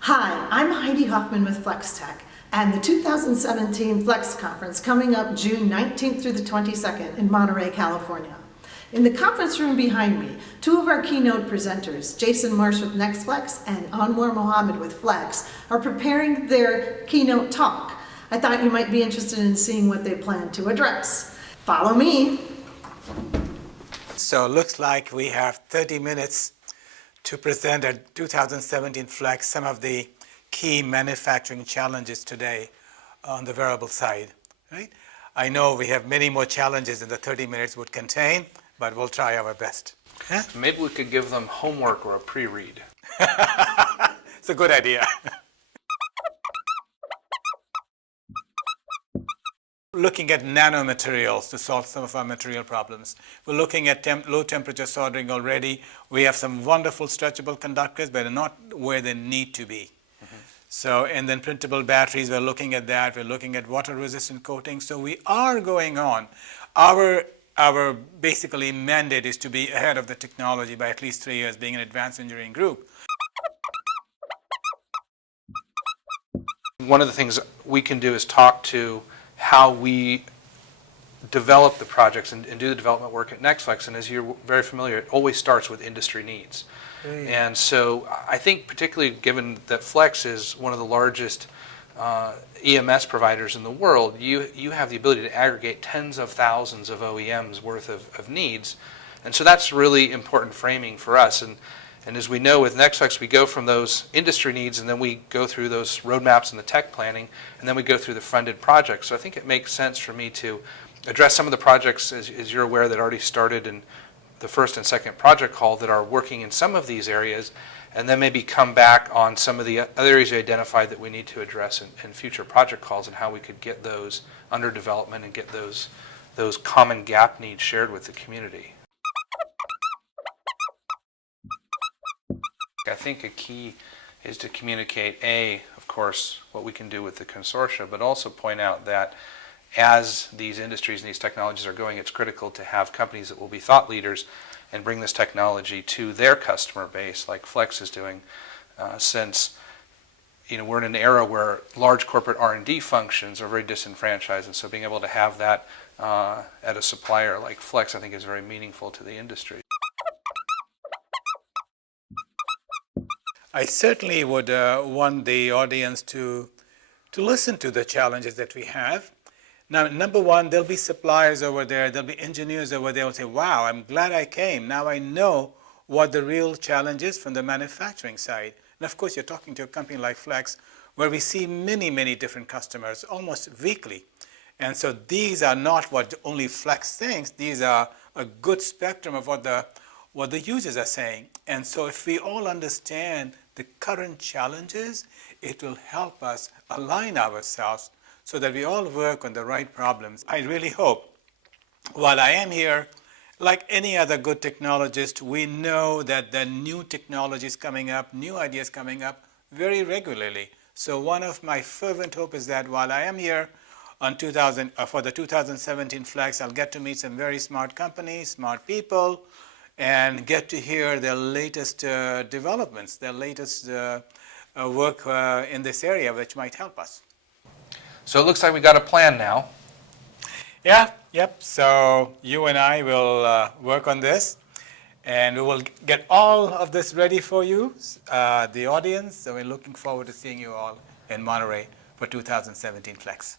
Hi, I'm Heidi Hoffman with FlexTech and the 2017 Flex Conference coming up June 19th through the 22nd in Monterey, California. In the conference room behind me, two of our keynote presenters, Jason Marsh with NextFlex and Anwar Mohammed with FLEX, are preparing their keynote talk. I thought you might be interested in seeing what they plan to address. Follow me. So it looks like we have 30 minutes to present at 2017 Flex some of the key manufacturing challenges today on the wearable side, right? I know we have many more challenges than the 30 minutes would contain, but we'll try our best. Huh? Maybe we could give them homework or a pre-read. It's a good idea. Looking at nanomaterials to solve some of our material problems. We're looking at low temperature soldering already. We have some wonderful stretchable conductors, but they're not where they need to be. So, and then printable batteries, we're looking at that. We're looking at water resistant coatings. So we are going on. Our basically mandate is to be ahead of the technology by at least 3 years, being an advanced engineering group. One of the things we can do is talk to how we develop the projects and do the development work at NextFlex. And as you're very familiar, it always starts with industry needs. And so I think particularly given that Flex is one of the largest EMS providers in the world, you have the ability to aggregate tens of thousands of OEMs worth of needs. And so that's really important framing for us. And as we know with NextFlex, we go from those industry needs and then we go through those roadmaps and the tech planning, and then we go through the funded projects. So I think it makes sense for me to address some of the projects, as you're aware, that already started in the first and second project call that are working in some of these areas, and then maybe come back on some of the other areas you identified that we need to address in future project calls and how we could get those under development and get those common gap needs shared with the community. I think a key is to communicate, of course, what we can do with the consortia, but also point out that as these industries and these technologies are going, it's critical to have companies that will be thought leaders and bring this technology to their customer base, like Flex is doing, since we're in an era where large corporate R&D functions are very disenfranchised, and so being able to have that at a supplier like Flex, I think, is very meaningful to the industry. I certainly would want the audience to listen to the challenges that we have. Now, number one, there'll be suppliers over there, there'll be engineers over there who will say, wow, I'm glad I came. Now I know what the real challenge is from the manufacturing side. And of course, you're talking to a company like Flex, where we see many, many different customers almost weekly. And so these are not what only Flex thinks, these are a good spectrum of what the users are saying. And so if we all understand the current challenges, it will help us align ourselves so that we all work on the right problems. I really hope, while I am here, like any other good technologist, we know that the new technologies coming up, new ideas coming up very regularly. So one of my fervent hope is that while I am here on for the 2017 Flex, I'll get to meet some very smart companies, smart people, and get to hear their latest developments, their latest work in this area, which might help us. So it looks like we got a plan now. Yep. So you and I will work on this, and we will get all of this ready for you, the audience. So we're looking forward to seeing you all in Monterey for 2017 Flex.